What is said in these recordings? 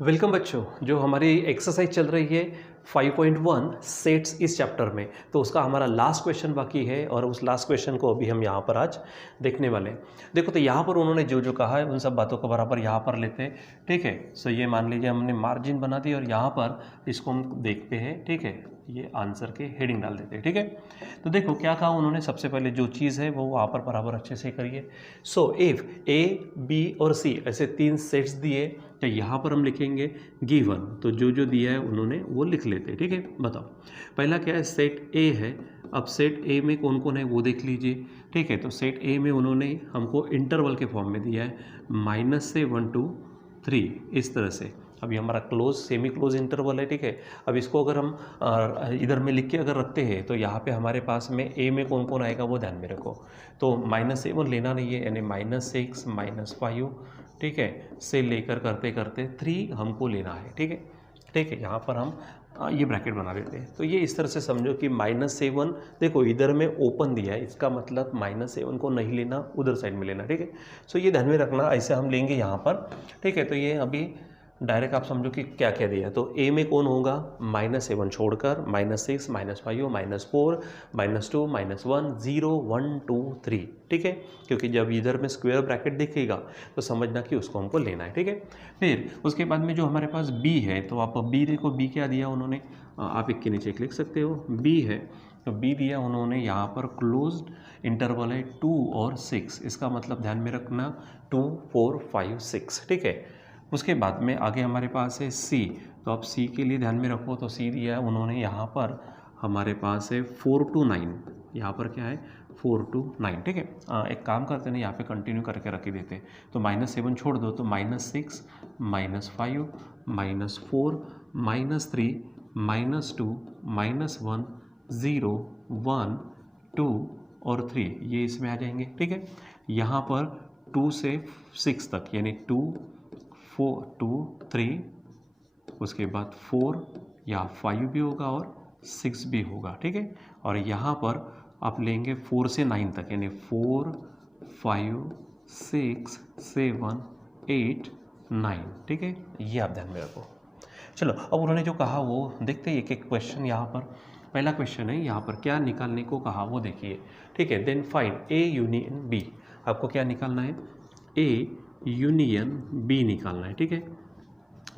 Welcome बच्चों। जो हमारी एक्सरसाइज चल रही है 5.1 सेट्स इस चैप्टर में, तो उसका हमारा लास्ट क्वेश्चन बाकी है और उस लास्ट क्वेश्चन को अभी हम यहाँ पर आज देखने वाले हैं। देखो तो यहाँ पर उन्होंने जो जो कहा है उन सब बातों को बराबर यहाँ पर लेते हैं। ठीक है, सो ये मान लीजिए हमने मार्जिन बना दी और यहाँ पर इसको हम देखते हैं। ठीक है, ये आंसर के हेडिंग डाल देते हैं। ठीक है, तो देखो क्या कहा उन्होंने। सबसे पहले जो चीज़ है वो वहाँ पर बराबर अच्छे से करिए। सो इफ ए बी और सी ऐसे तीन सेट्स दिए तो यहाँ पर हम लिखेंगे गिवन, तो जो जो दिया है उन्होंने वो लिख लेते हैं। ठीक है, बताओ पहला क्या है, सेट ए है। अब सेट ए में कौन कौन है वो देख लीजिए। ठीक है, तो सेट ए में उन्होंने हमको इंटरवल के फॉर्म में दिया है -से 1 to 3 इस तरह से। अभी हमारा क्लोज सेमी क्लोज इंटरवल है। ठीक है, अब इसको अगर हम इधर में लिख के अगर रखते हैं तो यहाँ पे हमारे पास में ए में कौन कौन आएगा वो ध्यान में रखो। तो -7 लेना नहीं है, यानी -6 -5 ठीक है से लेकर करते करते 3 हमको लेना है। ठीक है, ठीक है, यहाँ पर हम ये ब्रैकेट बना देते हैं। तो ये इस तरह से समझो कि -7 देखो इधर में ओपन दिया है, इसका मतलब -7 को नहीं लेना, उधर साइड में लेना। ठीक है, सो ये ध्यान में रखना, ऐसे हम लेंगे यहाँ पर। ठीक है, तो ये अभी डायरेक्ट आप समझो कि क्या क्या दिया। तो ए में कौन होगा, -7 छोड़कर -6 -5 -4 -2 -1 0 1 2 3। ठीक है, क्योंकि जब इधर में स्क्वायर ब्रैकेट दिखेगा तो समझना कि उसको हमको लेना है। ठीक है, फिर उसके बाद में जो हमारे पास बी है, तो आप बी देखो, बी क्या दिया उन्होंने, आप एक के नीचे एक लिख सकते हो। बी है तो बी दिया उन्होंने यहाँ पर क्लोज्ड इंटरवल है 2 और 6, इसका मतलब ध्यान में रखना 2 4 5 6। ठीक है, उसके बाद में आगे हमारे पास है सी, तो आप सी के लिए ध्यान में रखो। तो सी दिया है उन्होंने यहाँ पर हमारे पास है 4 to 9, यहाँ पर क्या है 4 to 9। ठीक है, एक काम करते हैं, यहाँ पे कंटिन्यू करके रख ही देते हैं। तो -7 छोड़ दो तो -6 -5 -4 -3 -2 -1 0 1 2 और 3, ये इसमें आ जाएंगे। ठीक है, यहाँ पर 2 से 6 तक यानी 2 4 2 3, उसके बाद 4 या 5 भी होगा और 6 भी होगा। ठीक है, और यहाँ पर आप लेंगे 4 से 9 तक यानी 4 5 6 7 8 9। ठीक है, ये आप ध्यान में रखो। चलो अब उन्होंने जो कहा वो देखते हैं एक एक क्वेश्चन। यहाँ पर पहला क्वेश्चन है, यहाँ पर क्या निकालने को कहा वो देखिए। ठीक है, then find A union B. आपको क्या निकालना है, ए यूनियन बी निकालना है। ठीक है,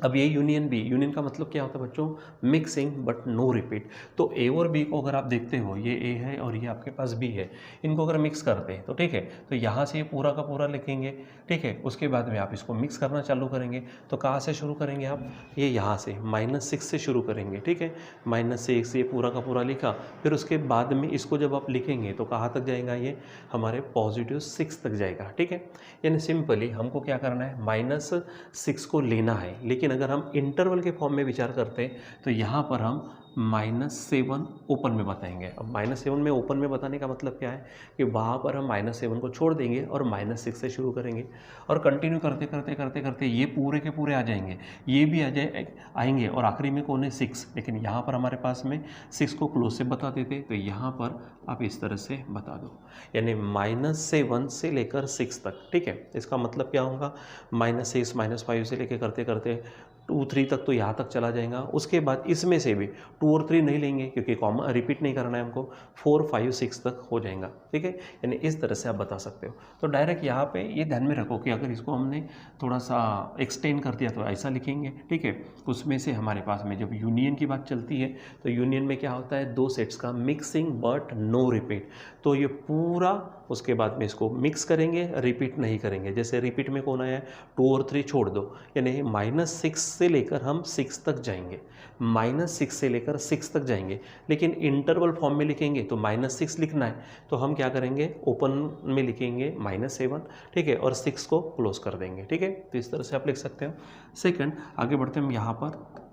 अब ये यूनियन बी, यूनियन का मतलब क्या होता है बच्चों, मिक्सिंग बट नो रिपीट। तो ए और बी को अगर आप देखते हो, ये ए है और ये आपके पास बी है, इनको अगर मिक्स करते हैं तो ठीक है, तो यहाँ से ये पूरा का पूरा लिखेंगे। ठीक है, उसके बाद में आप इसको मिक्स करना चालू करेंगे। तो कहाँ से शुरू करेंगे आप, ये यहाँ से -6 से शुरू करेंगे। ठीक है, -6 ये पूरा का पूरा लिखा, फिर उसके बाद में इसको जब आप लिखेंगे तो कहाँ तक जाएगा, ये हमारे +6 तक जाएगा। ठीक है, यानी सिंपली हमको क्या करना है, -6 को लेना है। लेकिन अगर हम इंटरवल के फॉर्म में विचार करते हैं तो यहाँ पर हम -7 ओपन में बताएंगे। अब -7 में ओपन में बताने का मतलब क्या है कि वहाँ पर हम -7 को छोड़ देंगे और -6 से शुरू करेंगे और कंटिन्यू करते करते करते करते ये पूरे के पूरे आ जाएंगे, ये भी आएंगे और आखिरी में कौन है 6। लेकिन यहाँ पर हमारे पास में 6 को क्लोज से बता देते, तो यहाँ पर आप इस तरह से बता दो, यानी -7 से लेकर 6 तक। ठीक है, इसका मतलब क्या होगा, -6 -5 से लेकर करते करते 2 3 तक तो यहाँ तक चला जाएगा। उसके बाद इसमें से भी 2 और 3 नहीं लेंगे क्योंकि कॉमन रिपीट नहीं करना है हमको, 4 5 6 तक हो जाएगा। ठीक है, यानी इस तरह से आप बता सकते हो। तो डायरेक्ट यहाँ पे ये ध्यान में रखो कि अगर इसको हमने थोड़ा सा एक्सटेंड कर दिया तो ऐसा लिखेंगे। ठीक है, उसमें से हमारे पास में जब यूनियन की बात चलती है तो यूनियन में क्या होता है, 2 सेट्स का मिक्सिंग बट नो रिपीट। तो ये पूरा उसके बाद में इसको मिक्स करेंगे, रिपीट नहीं करेंगे। जैसे रिपीट में कौन आया, 2 और 3 छोड़ दो, यानी -6 से लेकर हम 6 तक जाएंगे, -6 से लेकर 6 तक जाएंगे। लेकिन इंटरवल फॉर्म में लिखेंगे तो -6 लिखना है, तो हम क्या करेंगे, ओपन में लिखेंगे -7। ठीक है, और 6 को क्लोज कर देंगे। ठीक है, तो इस तरह से आप लिख सकते हो। सेकंड, आगे बढ़ते हैं हम यहाँ पर।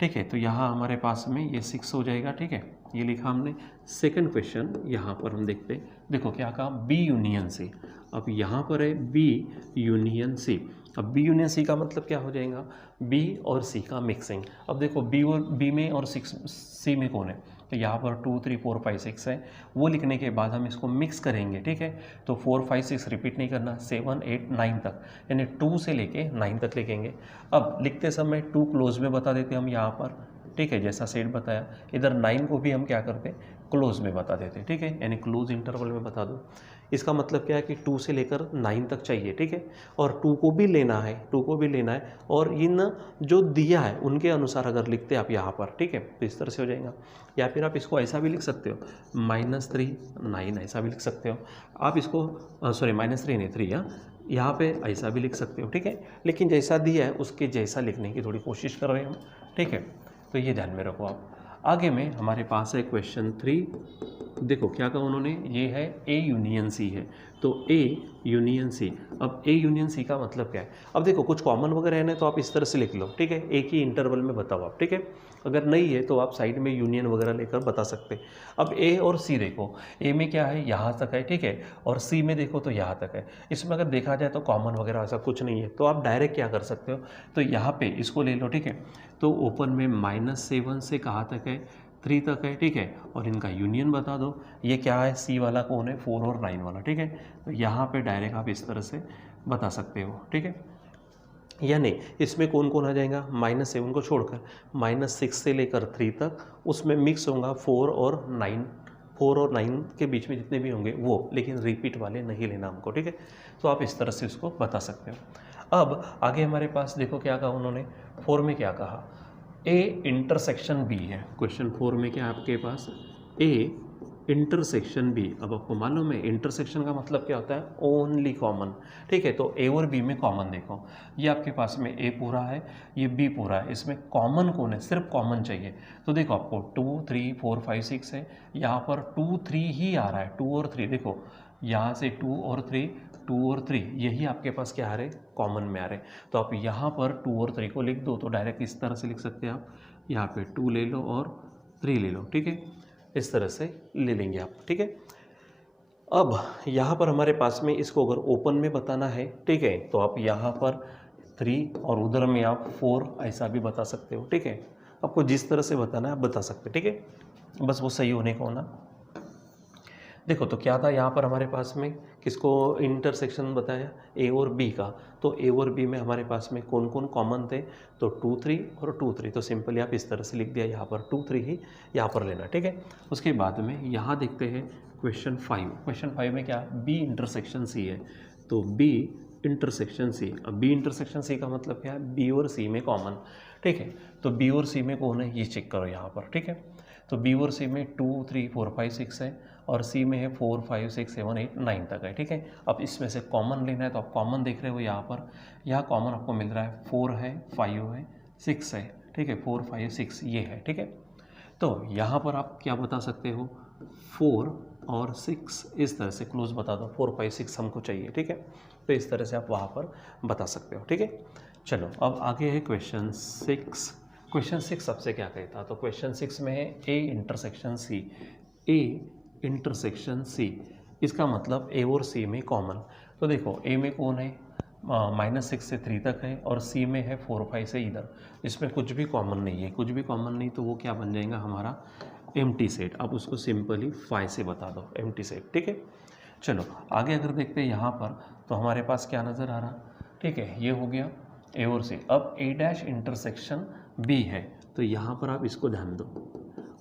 ठीक है, तो यहाँ हमारे पास में ये 6 हो जाएगा। ठीक है, ये लिखा हमने। सेकंड क्वेश्चन यहाँ पर हम देखते हैं, देखो क्या कहा, बी यूनियन सी। अब यहाँ पर है बी यूनियन सी। अब बी यूनियन सी का मतलब क्या हो जाएगा, बी और सी का मिक्सिंग। अब देखो बी और बी में और सी में कौन है, तो यहाँ पर 2 3 4 5 6 है, वो लिखने के बाद हम इसको मिक्स करेंगे, ठीक है। तो 4 5 6 रिपीट नहीं करना, 7 8 9 तक, यानी 2 से लेके 9 तक लिखेंगे। अब लिखते समय 2 क्लोज में बता देते हम यहाँ पर, ठीक है, जैसा सेट बताया। इधर 9 को भी हम क्या करते, क्लोज में बता देते, ठीक है, यानी क्लोज इंटरवल में बता दो। इसका मतलब क्या है कि 2 से लेकर 9 तक चाहिए, ठीक है, और 2 को भी लेना है, 2 को भी लेना है, और इन जो दिया है उनके अनुसार अगर लिखते हैं आप यहाँ पर, ठीक है, तो इस तरह से हो जाएगा। या फिर आप इसको ऐसा भी लिख सकते हो, -3 9, ऐसा भी लिख सकते हो आप इसको, सॉरी -3 नहीं 3, यहाँ पे ऐसा भी लिख सकते हो, ठीक है, लेकिन जैसा दिया है उसके जैसा लिखने की थोड़ी कोशिश कर रहे हैं हम, ठीक है। तो ये ध्यान में रखो आप। आगे में हमारे पास है क्वेश्चन 3। देखो क्या कहा उन्होंने, ये है A यूनियन C है, तो A यूनियन C। अब A यूनियन C का मतलब क्या है, अब देखो कुछ कॉमन वगैरह है ना तो आप इस तरह से लिख लो, ठीक है, एक ही इंटरवल में बताओ आप, ठीक है। अगर नहीं है तो आप साइड में यूनियन वगैरह लेकर बता सकते। अब A और C देखो, A में क्या है, यहाँ तक है, ठीक है, और C में देखो तो यहाँ तक है। इसमें अगर देखा जाए तो कॉमन वगैरह ऐसा कुछ नहीं है, तो आप डायरेक्ट क्या कर सकते हो, तो यहाँ पे इसको ले लो, ठीक है। तो ओपन में -7 से कहाँ तक है, 3 तक है, ठीक है, और इनका यूनियन बता दो। ये क्या है, C वाला कौन है, 4 और 9 वाला, ठीक है। तो यहाँ पे डायरेक्ट आप इस तरह से बता सकते हो, ठीक है। यानी इसमें कौन कौन आ जाएगा, -7 को छोड़कर -6 से लेकर 3 तक, उसमें मिक्स होगा 4 और 9 के बीच में जितने भी होंगे वो, लेकिन रिपीट वाले नहीं लेना हमको, ठीक है। तो आप इस तरह से उसको बता सकते हो। अब आगे हमारे पास देखो क्या कहा उन्होंने, 4 में क्या कहा, A इंटरसेक्शन B है। क्वेश्चन 4 में क्या है आपके पास, A इंटरसेक्शन B। अब आपको मालूम है इंटरसेक्शन का मतलब क्या होता है, ओनली कॉमन, ठीक है। तो A और B में कॉमन देखो, ये आपके पास में A पूरा है, ये B पूरा है, इसमें कॉमन कौन है, सिर्फ कॉमन चाहिए। तो देखो आपको 2 3 4 5 6 है, यहाँ पर 2 3 ही आ रहा है, 2 और 3 देखो, यहाँ से 2 और 3, 2 और 3 यही आपके पास क्या आ रहे, कॉमन में आ रहे। तो आप यहाँ पर 2 और 3 को लिख दो, तो डायरेक्ट इस तरह से लिख सकते हैं आप, यहाँ पे 2 ले लो और 3 ले लो, ठीक है, इस तरह से ले लेंगे आप, ठीक है। अब यहाँ पर हमारे पास में इसको अगर ओपन में बताना है, ठीक है, तो आप यहाँ पर 3 और उधर में आप 4 ऐसा भी बता सकते हो, ठीक है। आपको जिस तरह से बताना है आप बता सकते, ठीक है, बस वो सही होने को होना। देखो तो क्या था यहाँ पर हमारे पास में, किसको इंटरसेक्शन बताया, A और B का। तो A और B में हमारे पास में कौन कौन कॉमन थे, तो 2 3 और 2 3। तो सिंपली आप इस तरह से लिख दिया, यहाँ पर 2 3 ही यहाँ पर लेना, ठीक है। उसके बाद में यहाँ देखते हैं क्वेश्चन 5। क्वेश्चन 5 में क्या, B इंटरसेक्शन C है, तो B इंटरसेक्शन C। अब B इंटरसेक्शन C का मतलब क्या है, B और C में कॉमन, ठीक है। तो B और C में कौन है, ये चेक करो यहाँ पर, ठीक है। तो B और C में 2 3 4 5 6 है, और C में है 4 5 6 7 8 9 तक है, ठीक है। अब इसमें से कॉमन लेना है, तो आप कॉमन देख रहे हो यहाँ पर, यहाँ कॉमन आपको मिल रहा है 4 है, 5 है, 6 है, ठीक है, 4 5 6 ये है, ठीक है। तो यहाँ पर आप क्या बता सकते हो, 4 और 6 इस तरह से क्लोज बता दो, 4 5 6 हमको चाहिए, ठीक है। तो इस तरह से आप वहाँ पर बता सकते हो, ठीक है। चलो अब आगे है क्वेश्चन 6। क्वेश्चन 6 सबसे क्या कहता, तो क्वेश्चन 6 में है A intersection C। A intersection C, इसका मतलब A और C में कॉमन। तो देखो A में कौन है, -6 से 3 तक है, और C में है 4 5 से इधर, इसमें कुछ भी कॉमन नहीं है, कुछ भी कॉमन नहीं, तो वो क्या बन जाएगा हमारा एम्प्टी सेट। आप उसको सिंपली 5 से बता दो, एम्प्टी सेट, ठीक है। चलो आगे अगर देखते हैं यहाँ पर, तो हमारे पास क्या नज़र आ रहा, ठीक है, ये हो गया A और C। अब A डैश इंटरसेक्शन B है, तो यहाँ पर आप इसको ध्यान दो।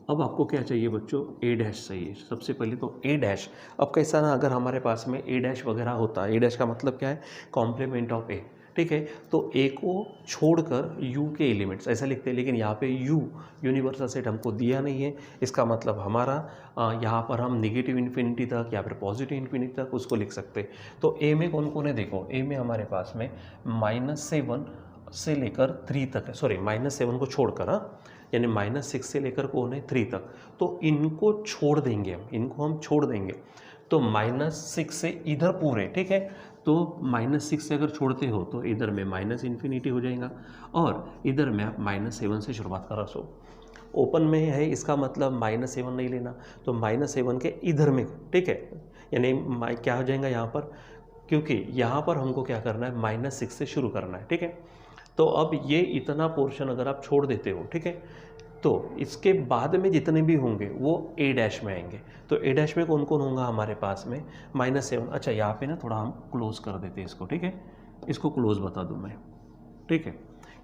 अब आपको क्या चाहिए बच्चों, A डैश चाहिए। सबसे पहले तो A डैश, अब कैसा ना, अगर हमारे पास में A डैश वगैरह होता है, A डैश का मतलब क्या है, कॉम्प्लीमेंट ऑफ A, ठीक है। तो A को छोड़कर U के एलिमेंट्स ऐसा लिखते हैं, लेकिन यहाँ पे U यूनिवर्सल सेट हमको दिया नहीं है, इसका मतलब हमारा यहाँ पर हम नेगेटिव इन्फिनिटी तक या फिर पॉजिटिव इन्फिनिटी तक उसको लिख सकते हैं। तो A में कौन कौन है, देखो A में हमारे पास में -7 से लेकर 3 तक है, सॉरी -7 को छोड़कर, हाँ, यानी -6 से लेकर कौन है 3 तक। तो इनको छोड़ देंगे हम, इनको हम छोड़ देंगे, तो -6 से इधर पूरे, ठीक है। तो -6 से अगर छोड़ते हो तो इधर में −∞ हो जाएगा, और इधर में आप -7 से शुरुआत कर रहे हो। ओपन में है, इसका मतलब -7 नहीं लेना, तो -7 के इधर में, ठीक है, यानी क्या हो जाएगा यहाँ पर, क्योंकि यहाँ पर हमको क्या करना है, -6 से शुरू करना है, ठीक है। तो अब ये इतना पोर्शन अगर आप छोड़ देते हो, ठीक है, तो इसके बाद में जितने भी होंगे वो ए डैश में आएंगे। तो ए डैश में कौन कौन होगा हमारे पास में -7। अच्छा यहाँ पे ना थोड़ा हम क्लोज कर देते हैं इसको, ठीक है, इसको क्लोज बता दूँ मैं, ठीक है,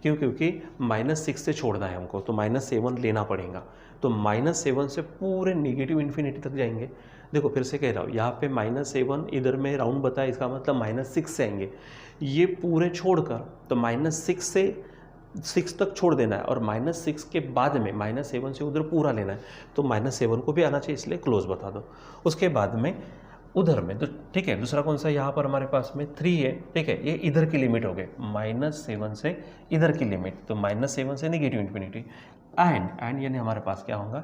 क्यों, क्योंकि -6 से छोड़ना है हमको, तो -7 लेना पड़ेगा। तो -7 से पूरे नेगेटिव इन्फिनिटी तक जाएंगे। देखो फिर से कह रहा हूँ, यहाँ पे -7 इधर में राउंड बताया, इसका मतलब -6 से आएंगे, ये पूरे छोड़कर, तो -6 से 6 तक छोड़ देना है, और -6 के बाद में -7 से उधर पूरा लेना है, तो -7 को भी आना चाहिए, इसलिए क्लोज बता दो। उसके बाद में उधर में तो ठीक है, दूसरा कौन सा, यहाँ पर हमारे पास में 3 है, ठीक है, ये इधर की लिमिट हो गई, -7 से इधर की लिमिट, तो -7 से नेगेटिव इन्फिनिटी, एंड यानी हमारे पास क्या होगा,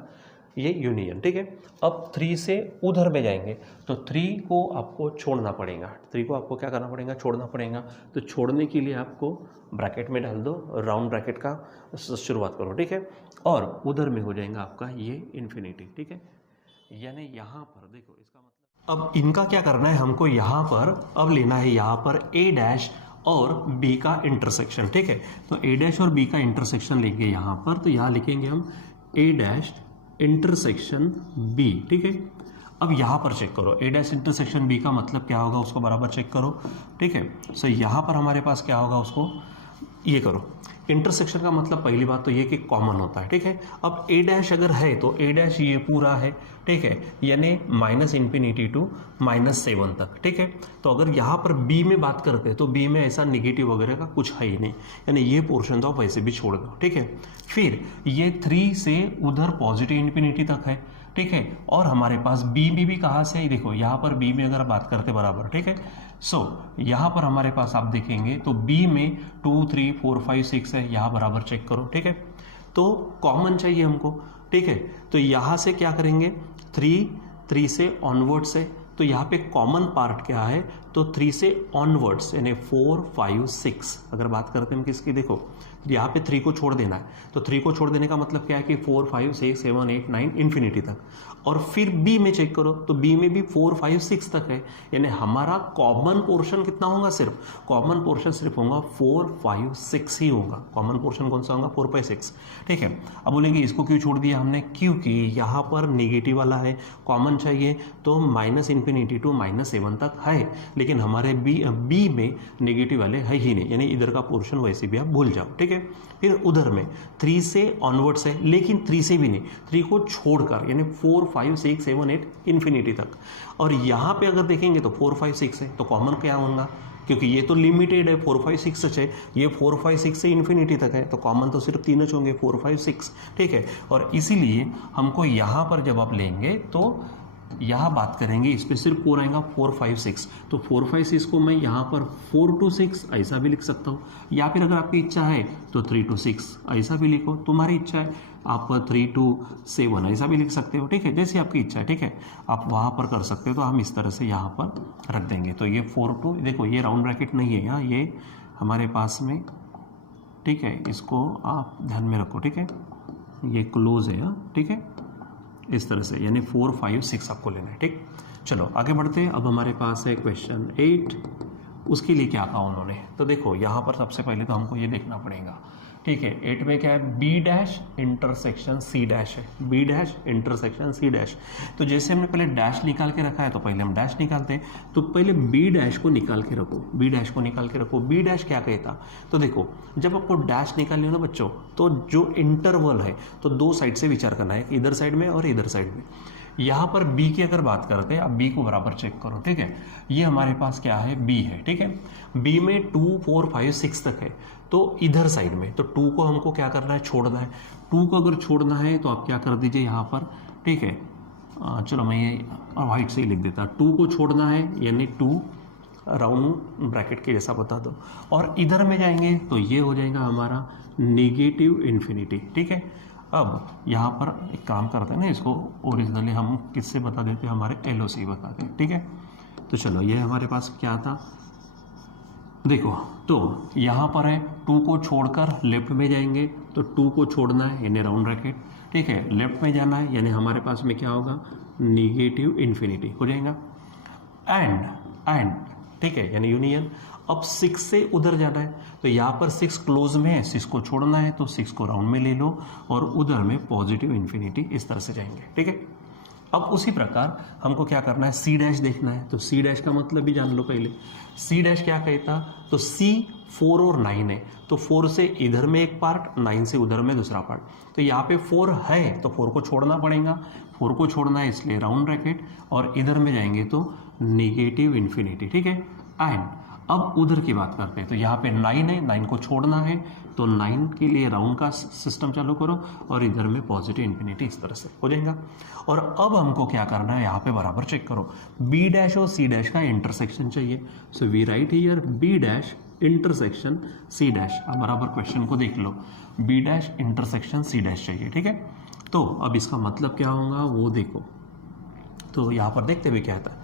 ये यूनियन, ठीक है। अब 3 से उधर में जाएंगे, तो 3 को आपको छोड़ना पड़ेगा, 3 को आपको क्या करना पड़ेगा, छोड़ना पड़ेगा। तो छोड़ने के लिए आपको ब्रैकेट में डाल दो, राउंड ब्रैकेट का शुरुआत करो, ठीक है, और उधर में हो जाएगा आपका ये इन्फिनिटी, ठीक है। यानी यहाँ पर देखो, इसका मतलब अब इनका क्या करना है, हमको यहाँ पर अब लेना है, यहाँ पर ए डैश और बी का इंटरसेक्शन, ठीक है। तो ए डैश और बी का इंटरसेक्शन लेंगे यहाँ पर, तो यहाँ लिखेंगे हम ए डैश इंटरसेक्शन बी, ठीक है। अब यहाँ पर चेक करो, ए डैश इंटरसेक्शन बी का मतलब क्या होगा, उसको बराबर चेक करो, ठीक है। सो यहाँ पर हमारे पास क्या होगा, उसको ये करो, इंटरसेक्शन का मतलब पहली बात तो ये कि कॉमन होता है, ठीक है। अब ए डैश अगर है तो ए डैश ये पूरा है, ठीक है, यानी -∞ टू -7 तक, ठीक है। तो अगर यहाँ पर बी में बात करते हैं तो बी में ऐसा निगेटिव वगैरह का कुछ है ही नहीं, यानी ये पोर्शन तो आप वैसे भी छोड़ दो, ठीक है। फिर ये 3 से उधर पॉजिटिव इन्फिनिटी तक है, ठीक है, और हमारे पास बी में भी कहाँ से है, देखो यहाँ पर बी में अगर बात करते बराबर, ठीक है। सो यहाँ पर हमारे पास आप देखेंगे तो बी में 2 3 4 5 6 है, यहाँ बराबर चेक करो, ठीक है। तो कॉमन चाहिए हमको, ठीक है। तो यहाँ से क्या करेंगे, 3 से ऑनवर्ड्स है, तो यहाँ पे कॉमन पार्ट क्या है, तो 3 से ऑनवर्ड्स यानी 4 5 6। अगर बात करते हैं हम किसकी, देखो यहाँ पे 3 को छोड़ देना है, तो 3 को छोड़ देने का मतलब क्या है कि 4 5 6 7 8 9 इन्फिनिटी तक। और फिर बी में चेक करो, तो बी में भी 4 5 6 तक है, यानी हमारा कॉमन पोर्शन कितना होगा, सिर्फ कॉमन पोर्शन सिर्फ होगा 4 5 6 ही होगा। कॉमन पोर्शन कौन सा होगा, 4 5 6, ठीक है। अब बोलेंगे इसको क्यों छोड़ दिया हमने, क्योंकि यहाँ पर नेगेटिव वाला है, कॉमन चाहिए, तो -∞ टू -7 तक है, लेकिन हमारे बी में नेगेटिव वाले है ही नहीं, यानी इधर का पोर्शन वैसे भी आप भूल जाओ, ठीक है। फिर उधर में 3 से ऑनवर्ड्स है, लेकिन 3 से भी नहीं, 3 को छोड़कर, यानी 4 5 6 7 8 इन्फिनिटी तक। और यहाँ पे अगर देखेंगे तो 4 5 6 है, तो कॉमन क्या होगा, क्योंकि ये तो लिमिटेड है, 4 5 6 है, ये 4 5 6 से इन्फिनिटी तक है, तो कॉमन तो सिर्फ 3 होंगे, 4 5 6, ठीक है। और इसीलिए हमको यहाँ पर जब आप लेंगे तो यहाँ बात करेंगे, इस पर सिर्फ 4 आएगा, 4 5 6, तो 4 5 6 को मैं यहाँ पर 4 to 6 ऐसा भी लिख सकता हूँ, या फिर अगर आपकी इच्छा है तो 3 to 6 ऐसा भी लिखो, तुम्हारी इच्छा है, आप 3 to 7 ऐसा भी लिख सकते हो, ठीक है, जैसी आपकी इच्छा है, ठीक है, आप वहाँ पर कर सकते हो। तो हम इस तरह से यहाँ पर रख देंगे, तो ये 4 to, देखो ये राउंड ब्रैकेट नहीं है यहाँ, ये हमारे पास में, ठीक है, इसको आप ध्यान में रखो, ठीक है, ये क्लोज है यहाँ, ठीक है, इस तरह से, यानी 4 5 6 आपको लेना है, ठीक। चलो आगे बढ़ते हैं। अब हमारे पास है क्वेश्चन 8, उसके लिए क्या कहा उन्होंने, तो देखो यहाँ पर सबसे पहले तो हमको ये देखना पड़ेगा, ठीक है। 8 में क्या है, B dash intersection C dash है, B dash intersection C dash. तो जैसे हमने पहले डैश निकाल के रखा है, तो पहले हम डैश निकालते हैं, तो पहले बी डैश को निकाल के रखो, बी डैश को निकाल के रखो। बी डैश क्या कहता, तो देखो जब आपको डैश निकालनी हो ना बच्चों, तो जो इंटरवल है तो 2 साइड से विचार करना है, इधर साइड में और इधर साइड में। यहाँ पर बी की अगर बात करते हैं, अब बी को बराबर चेक करो, ठीक है, ये हमारे पास क्या है, बी है, ठीक है। बी में 2 4 5 6 तक है, तो इधर साइड में, तो 2 को हमको क्या करना है, छोड़ना है। 2 को अगर छोड़ना है तो आप क्या कर दीजिए यहाँ पर, ठीक है, चलो मैं ये वाइट से ही लिख देता, 2 को छोड़ना है, यानी 2 राउंड ब्रैकेट के जैसा बता दो, और इधर में जाएंगे तो ये हो जाएगा हमारा नेगेटिव इन्फिनिटी, ठीक है। अब यहाँ पर एक काम करते हैं ना, इसको ओरिजिनली हम किससे बता देते हैं, हमारे LOC बताते हैं, ठीक है। तो चलो ये हमारे पास क्या था, देखो तो यहाँ पर है 2 को छोड़कर लेफ्ट में जाएंगे, तो 2 को छोड़ना है, यानी राउंड ब्रैकेट, ठीक है, लेफ्ट में जाना है, यानी हमारे पास में क्या होगा, नेगेटिव इन्फिनिटी हो जाएगा, एंड ठीक है, यानी यूनियन। अब 6 से उधर जाना है, तो यहाँ पर 6 क्लोज में है, 6 को छोड़ना है, तो 6 को राउंड में ले लो और उधर में पॉजिटिव इन्फिनिटी इस तरह से जाएंगे, ठीक है। अब उसी प्रकार हमको क्या करना है, सी डैश देखना है, तो सी डैश का मतलब भी जान लो पहले। सी डैश क्या कहता, तो सी 4 और 9 है, तो 4 से इधर में एक पार्ट, 9 से उधर में दूसरा पार्ट, तो यहाँ पे 4 है तो 4 को छोड़ना पड़ेगा, 4 को छोड़ना है इसलिए राउंड ब्रैकेट, और इधर में जाएंगे तो नेगेटिव इन्फिनिटी, ठीक है। एंड अब उधर की बात करते हैं, तो यहाँ पे 9 है, 9 को छोड़ना है, तो 9 के लिए राउंड का सिस्टम चालू करो और इधर में पॉजिटिव इन्फिनिटी इस तरह से हो जाएगा। और अब हमको क्या करना है, यहाँ पे बराबर चेक करो, बी डैश और सी डैश का इंटरसेक्शन चाहिए, so we write here B dash intersection C dash. अब बराबर क्वेश्चन को देख लो, B dash intersection C dash चाहिए, ठीक है। तो अब इसका मतलब क्या होगा वो देखो, तो यहाँ पर देखते हुए क्या था,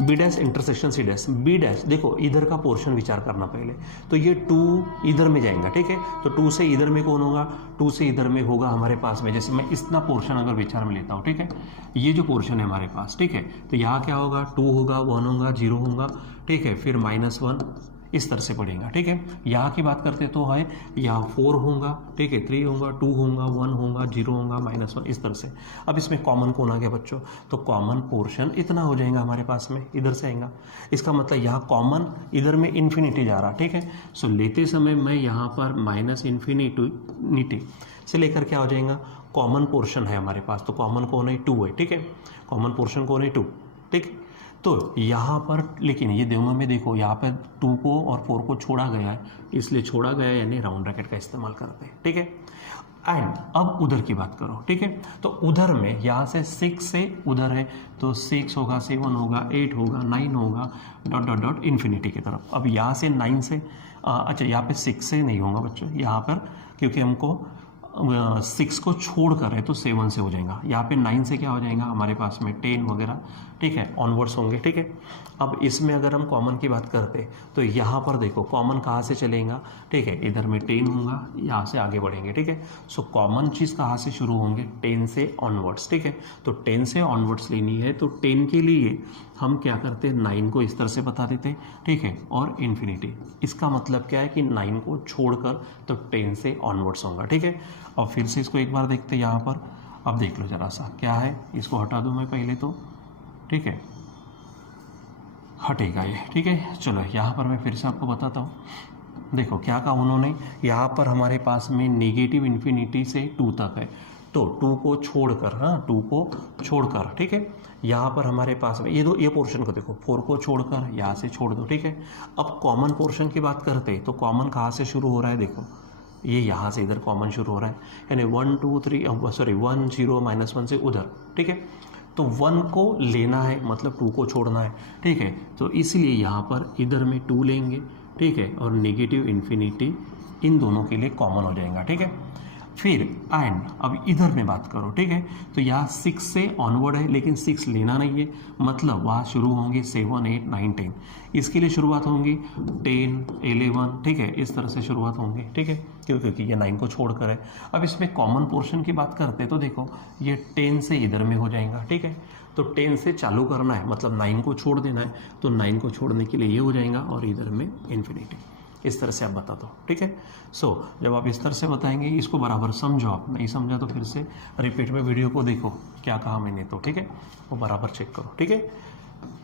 B dash intersection C dash, B dash देखो इधर का पोर्शन विचार करना पहले, तो ये 2 इधर में जाएगा, ठीक है, तो 2 से इधर में कौन होगा, 2 से इधर में होगा हमारे पास में, जैसे मैं इतना पोर्शन अगर विचार में लेता हूँ, ठीक है, ये जो पोर्शन है हमारे पास, ठीक है, तो यहाँ क्या होगा, 2 होगा, 1 होगा, 0 होगा, ठीक है, फिर -1 इस तरह से पड़ेगा, ठीक है। यहाँ की बात करते तो है, यहाँ 4 होगा, ठीक है, 3 होगा, 2 होगा, 1 होगा, 0 होगा, -1 इस तरह से। अब इसमें कॉमन कौन आ गया बच्चों, तो कॉमन पोर्शन इतना हो जाएगा हमारे पास में, इधर से आएगा, इसका मतलब यहाँ कॉमन इधर में इन्फिनिटी जा रहा, ठीक है। सो लेते समय मैं यहाँ पर -इन्फिनिटी से लेकर क्या हो जाएगा, कॉमन पोर्शन है हमारे पास, तो कॉमन कौन है, 2 है, ठीक है, कॉमन पोर्शन कौन है, 2, ठीक। तो यहाँ पर लेकिन ये दोनों में देखो, यहाँ पर 2 को और 4 को छोड़ा गया है, इसलिए छोड़ा गया है, यानी राउंड ब्रैकेट का इस्तेमाल करते हैं, ठीक है। एंड अब उधर की बात करो, ठीक है, तो उधर में यहाँ से 6 से उधर है, तो 6 होगा, 7 होगा, 8 होगा, 9 होगा, डॉट डॉट डॉट इन्फिनिटी की तरफ। अब यहाँ से 9 से अच्छा यहाँ पे 6 से नहीं होगा बच्चों, यहाँ पर क्योंकि हमको 6 को छोड़ कर है तो 7 से हो जाएगा, यहाँ पे 9 से क्या हो जाएगा हमारे पास में 10 वगैरह, ठीक है, ऑनवर्ड्स होंगे, ठीक है। अब इसमें अगर हम कॉमन की बात करते तो यहाँ पर देखो कॉमन कहाँ से चलेगा, ठीक है, इधर में 10 होगा, यहाँ से आगे बढ़ेंगे, ठीक है। सो कॉमन चीज़ कहाँ से शुरू होंगे, 10 से ऑनवर्ड्स, ठीक है। तो 10 से ऑनवर्ड्स लेनी है, तो 10 के लिए हम क्या करते हैं, 9 को इस तरह से बता देते, ठीक है, और इन्फिनिटी, इसका मतलब क्या है कि 9 को छोड़कर तो 10 से ऑनवर्ड्स होगा, ठीक है। और फिर से इसको एक बार देखते हैं यहाँ पर, अब देख लो जरा सा क्या है, इसको हटा दूँ मैं पहले तो, ठीक है, हटेगा ये, ठीक है। चलो यहाँ पर मैं फिर से आपको बताता हूँ, देखो क्या कहा उन्होंने, यहाँ पर हमारे पास में नेगेटिव इन्फिनिटी से 2 तक है, तो 2 को छोड़कर, हाँ 2 को छोड़कर, ठीक है, यहाँ पर हमारे पास में ये पोर्शन को देखो, 4 को छोड़कर यहाँ से छोड़ दो, ठीक है। अब कॉमन पोर्शन की बात करते तो कॉमन कहाँ से शुरू हो रहा है, देखो ये यहाँ से इधर कॉमन शुरू हो रहा है, यानी 1 2 3 1 0 -1 से उधर, ठीक है। तो 1 को लेना है, मतलब 2 को छोड़ना है, ठीक है, तो इसलिए यहाँ पर इधर में 2 लेंगे, ठीक है, और नेगेटिव इन्फिनिटी इन दोनों के लिए कॉमन हो जाएगा, ठीक है। फिर एंड अब इधर में बात करो, ठीक है, तो यहाँ 6 से ऑनवर्ड है, लेकिन 6 लेना नहीं है, मतलब वहाँ शुरू होंगे 7 8 9 10, इसके लिए शुरुआत होंगी 10 11, ठीक है, इस तरह से शुरुआत होंगी, ठीक है, क्योंकि ये 9 को छोड़कर है। अब इसमें कॉमन पोर्शन की बात करते हैं तो देखो ये 10 से इधर में हो जाएगा, ठीक है, तो 10 से चालू करना है, मतलब 9 को छोड़ देना है, तो 9 को छोड़ने के लिए ये हो जाएगा और इधर में इन्फिनिटी, इस तरह से आप बता दो, ठीक है। सो जब आप इस तरह से बताएंगे, इसको बराबर समझो, आप नहीं समझा तो फिर से रिपीट में वीडियो को देखो क्या कहा मैंने, तो ठीक है, वो बराबर चेक करो, ठीक है।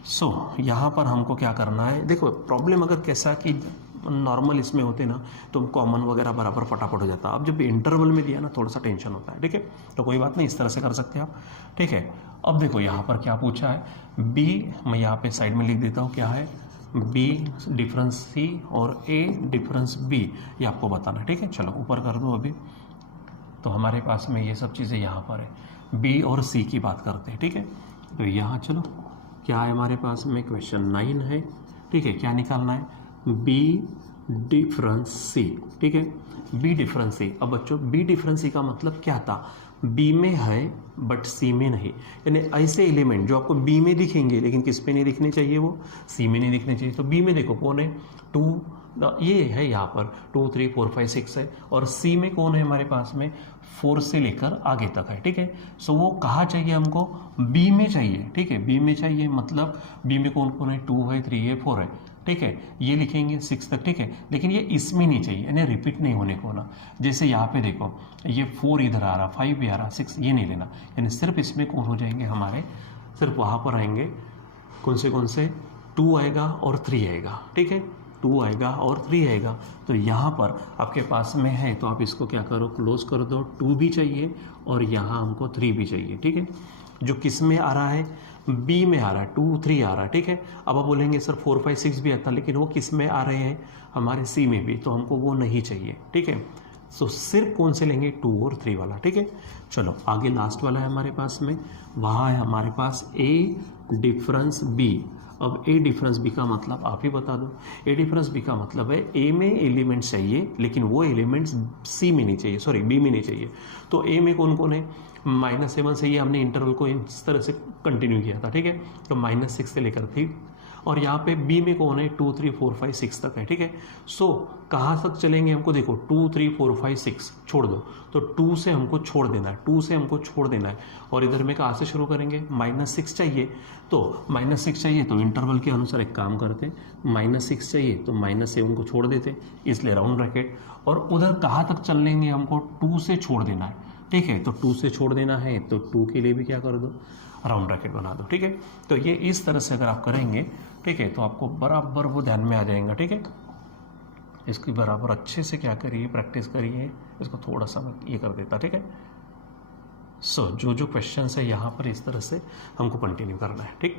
सो यहाँ पर हमको क्या करना है, देखो प्रॉब्लम अगर कैसा कि नॉर्मल इसमें होते ना तो कॉमन वगैरह बराबर फटाफट हो जाता, अब जब इंटरवल में दिया ना थोड़ा सा टेंशन होता है, ठीक है, तो कोई बात नहीं, इस तरह से कर सकते हैं आप, ठीक है। अब देखो यहाँ पर क्या पूछा है, बी, मैं यहाँ पे साइड में लिख देता हूँ क्या है, बी डिफरेंस सी और ए डिफरेंस बी, ये आपको बताना है, ठीक है। चलो ऊपर कर दो अभी, तो हमारे पास में ये सब चीज़ें यहाँ पर है, बी और सी की बात करते हैं, ठीक है। तो यहाँ चलो क्या है हमारे पास में, क्वेश्चन 9 है, ठीक है, क्या निकालना है, बी डिफरेंस सी, ठीक है, बी डिफरेंस सी। अब बच्चों बी डिफरेंस सी का मतलब क्या था, बी में है बट सी में नहीं, यानी ऐसे एलिमेंट जो आपको बी में दिखेंगे लेकिन किस पे नहीं दिखने चाहिए, वो सी में नहीं दिखने चाहिए। तो बी में देखो कौन है, 2, ये है यहाँ पर 2 3 4 5 6 है, और सी में कौन है हमारे पास में 4 से लेकर आगे तक है, ठीक है। सो वो कहाँ चाहिए हमको, बी में चाहिए, ठीक है, बी में चाहिए, मतलब बी में कौन कौन है, 2 है 3 है 4 है, ठीक है, ये लिखेंगे 6 तक, ठीक है, लेकिन ये इसमें नहीं चाहिए, यानी रिपीट नहीं होने को ना। जैसे यहाँ पे देखो ये 4 इधर आ रहा, 5 भी आ रहा, 6 ये नहीं लेना, यानी सिर्फ इसमें कौन हो जाएंगे हमारे, सिर्फ वहाँ पर आएंगे कौन से 2 आएगा और 3 आएगा, ठीक है, 2 आएगा और 3 आएगा। तो यहाँ पर आपके पास में है तो आप इसको क्या करो, क्लोज कर दो, 2 भी चाहिए और यहाँ हमको 3 भी चाहिए, ठीक है। जो किस में आ रहा है, बी में आ रहा है, 2 3 आ रहा है, ठीक है। अब आप बोलेंगे सर 4 5 6 भी आता, लेकिन वो किस में आ रहे हैं, हमारे सी में भी, तो हमको वो नहीं चाहिए, ठीक है। तो सिर्फ कौन से लेंगे, 2 और 3 वाला, ठीक है। चलो आगे लास्ट वाला है हमारे पास में, वहाँ है हमारे पास ए डिफरेंस बी। अब ए डिफरेंस बी का मतलब आप ही बता दो। ए डिफरेंस बी का मतलब है ए में एलिमेंट्स चाहिए, लेकिन वो एलिमेंट्स सी में नहीं चाहिए, सॉरी बी में नहीं चाहिए। तो ए में कौन कौन है, -7 से ये हमने इंटरवल को इस तरह से कंटिन्यू किया था, ठीक है। तो -6 से लेकर 3, और यहाँ पे बी में कौन है, 2 3 4 5 6 तक है, ठीक है। सो कहाँ तक चलेंगे हमको, देखो 2 3 4 5 6 छोड़ दो, तो 2 से हमको छोड़ देना है, 2 से हमको छोड़ देना है। और इधर में कहाँ से शुरू करेंगे, -6 चाहिए, तो -6 चाहिए तो इंटरवल के अनुसार एक काम करते, -6 चाहिए तो -7 को छोड़ देते, इसलिए राउंड ब्रैकेट। और उधर कहाँ तक चल लेंगे, हमको 2 से छोड़ देना है, ठीक है। तो 2 से छोड़ देना है तो 2 के लिए भी क्या कर दो, राउंड ब्रैकेट बना दो, ठीक है। तो ये इस तरह से अगर आप करेंगे, ठीक है, तो आपको बराबर वो ध्यान में आ जाएगा, ठीक है। इसकी बराबर अच्छे से क्या करिए, प्रैक्टिस करिए, इसको थोड़ा सा मैं ये कर देता, ठीक है। सो जो क्वेश्चन है यहाँ पर इस तरह से हमको कंटिन्यू करना है, ठीक।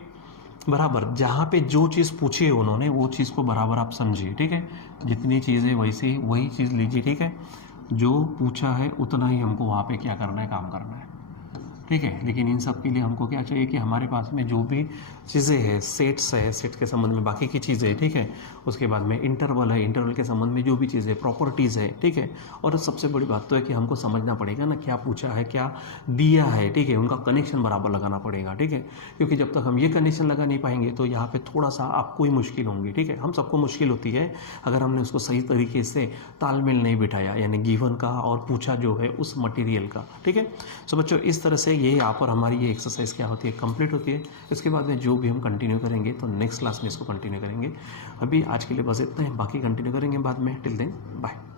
बराबर जहाँ पे जो चीज़ पूछी है उन्होंने वो चीज़ को बराबर आप समझिए, ठीक है। जितनी चीज़ें वैसे वही चीज़ लीजिए, ठीक है। जो पूछा है उतना ही हमको वहाँ पे क्या करना है, काम करना है, ठीक है। लेकिन इन सब के लिए हमको क्या चाहिए कि हमारे पास में जो भी चीज़ें हैं, सेट्स है, सेट के संबंध में बाकी की चीज़ें, ठीक है। उसके बाद में इंटरवल है, इंटरवल के संबंध में जो भी चीज़ें, प्रॉपर्टीज़ है, ठीक है। और सबसे बड़ी बात तो है कि हमको समझना पड़ेगा ना क्या पूछा है, क्या दिया है, ठीक है। उनका कनेक्शन बराबर लगाना पड़ेगा, ठीक है। क्योंकि जब तक हम ये कनेक्शन लगा नहीं पाएंगे तो यहाँ पर थोड़ा सा आपको ही मुश्किल होंगी, ठीक है। हम सबको मुश्किल होती है अगर हमने उसको सही तरीके से तालमेल नहीं बिठाया, यानी गिवन का और पूछा जो है उस मटेरियल का, ठीक है। सो बच्चों इस तरह से ये यहाँ पर हमारी ये एक्सरसाइज क्या होती है, कंप्लीट होती है। इसके बाद में जो भी हम कंटिन्यू करेंगे तो नेक्स्ट क्लास में इसको कंटिन्यू करेंगे। अभी आज के लिए बस इतना है, बाकी कंटिन्यू करेंगे बाद में। Till then bye.